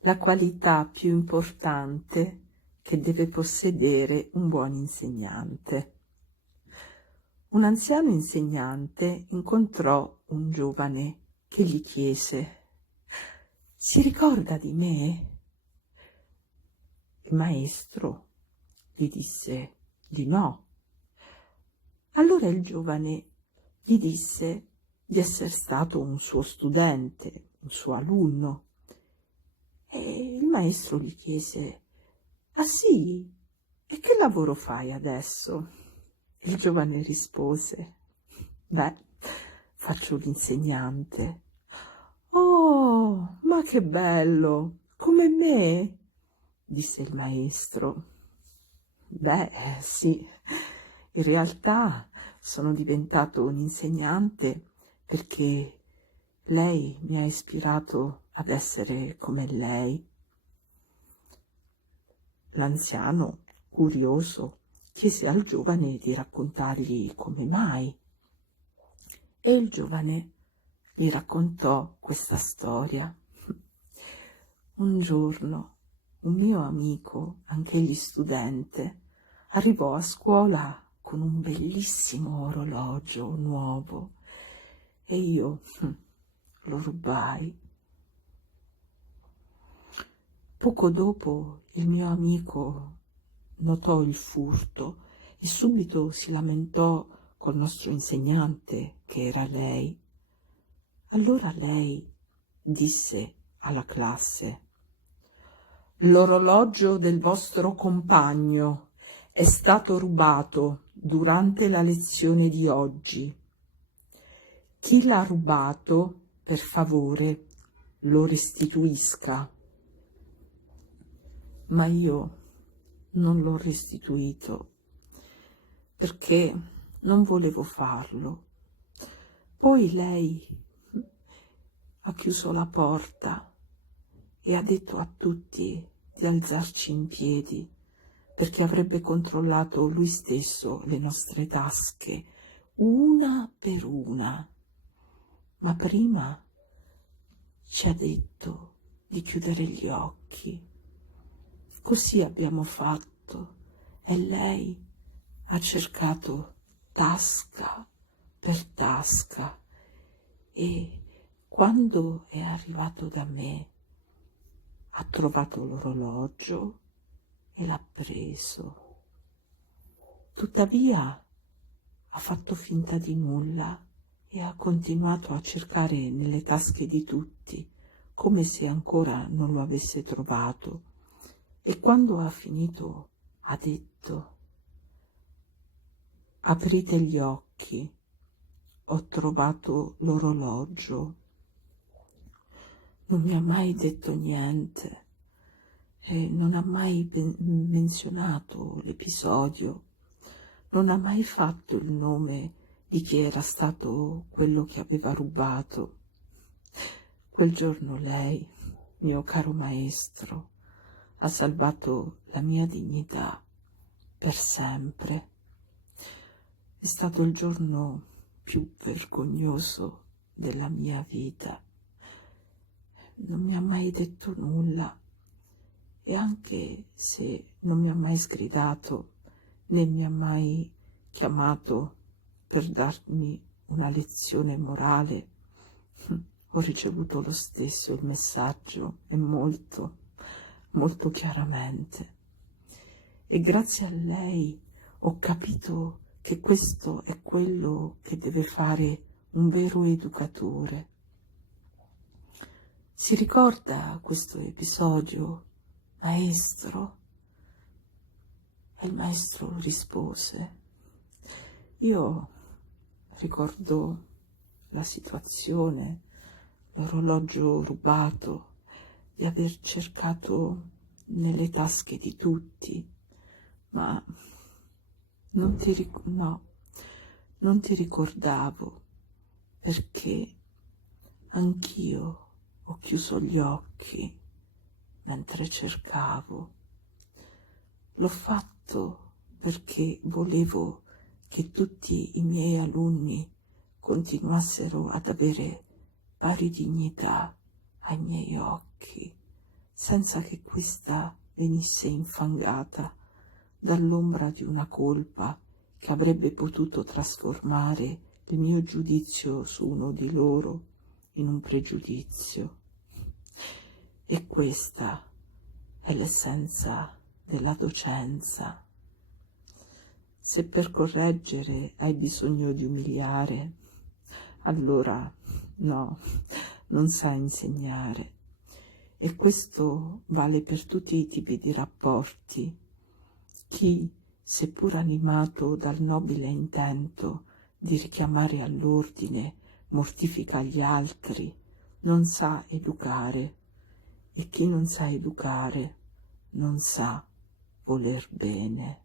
la qualità più importante che deve possedere un buon insegnante. Un anziano insegnante incontrò un giovane che gli chiese: «Si ricorda di me?» Il maestro gli disse di no. Allora il giovane gli disse di essere stato un suo studente, un suo alunno. E il maestro gli chiese: «Ah sì? E che lavoro fai adesso?» Il giovane rispose: «Beh, faccio l'insegnante». «Oh, ma che bello! Come me?» disse il maestro. «Beh, sì, in realtà sono diventato un insegnante perché lei mi ha ispirato ad essere come lei». L'anziano, curioso, chiese al giovane di raccontargli come mai. E il giovane gli raccontò questa storia. Un giorno un mio amico, anch'egli studente, arrivò a scuola con un bellissimo orologio nuovo e io lo rubai. Poco dopo il mio amico notò il furto e subito si lamentò col nostro insegnante, che era lei. Allora lei disse alla classe: «L'orologio del vostro compagno è stato rubato durante la lezione di oggi. Chi l'ha rubato, per favore, lo restituisca». Ma io non l'ho restituito perché non volevo farlo. Poi lei ha chiuso la porta e ha detto a tutti di alzarci in piedi perché avrebbe controllato lui stesso le nostre tasche una per una. Ma prima ci ha detto di chiudere gli occhi. Così abbiamo fatto e lei ha cercato tasca per tasca e quando è arrivato da me ha trovato l'orologio e l'ha preso. Tuttavia ha fatto finta di nulla e ha continuato a cercare nelle tasche di tutti come se ancora non lo avesse trovato. E quando ha finito ha detto: «Aprite gli occhi, ho trovato l'orologio». Non mi ha mai detto niente e non ha mai menzionato l'episodio, non ha mai fatto il nome di chi era stato quello che aveva rubato. Quel giorno lei, mio caro maestro, ha salvato la mia dignità per sempre. È stato il giorno più vergognoso della mia vita. Non mi ha mai detto nulla e anche se non mi ha mai sgridato né mi ha mai chiamato per darmi una lezione morale, ho ricevuto lo stesso il messaggio e molto chiaramente. E grazie a lei ho capito che questo è quello che deve fare un vero educatore. Si ricorda questo episodio, maestro? E il maestro rispose: «Io ricordo la situazione, l'orologio rubato, di aver cercato nelle tasche di tutti, ma non ti ricordavo perché anch'io ho chiuso gli occhi mentre cercavo. L'ho fatto perché volevo che tutti i miei alunni continuassero ad avere pari dignità ai miei occhi, senza che questa venisse infangata dall'ombra di una colpa che avrebbe potuto trasformare il mio giudizio su uno di loro in un pregiudizio. E questa è l'essenza della docenza. Se per correggere hai bisogno di umiliare, allora no, non sai insegnare. E questo vale per tutti i tipi di rapporti. Chi, seppur animato dal nobile intento di richiamare all'ordine, mortifica gli altri, non sa educare, e chi non sa educare non sa voler bene.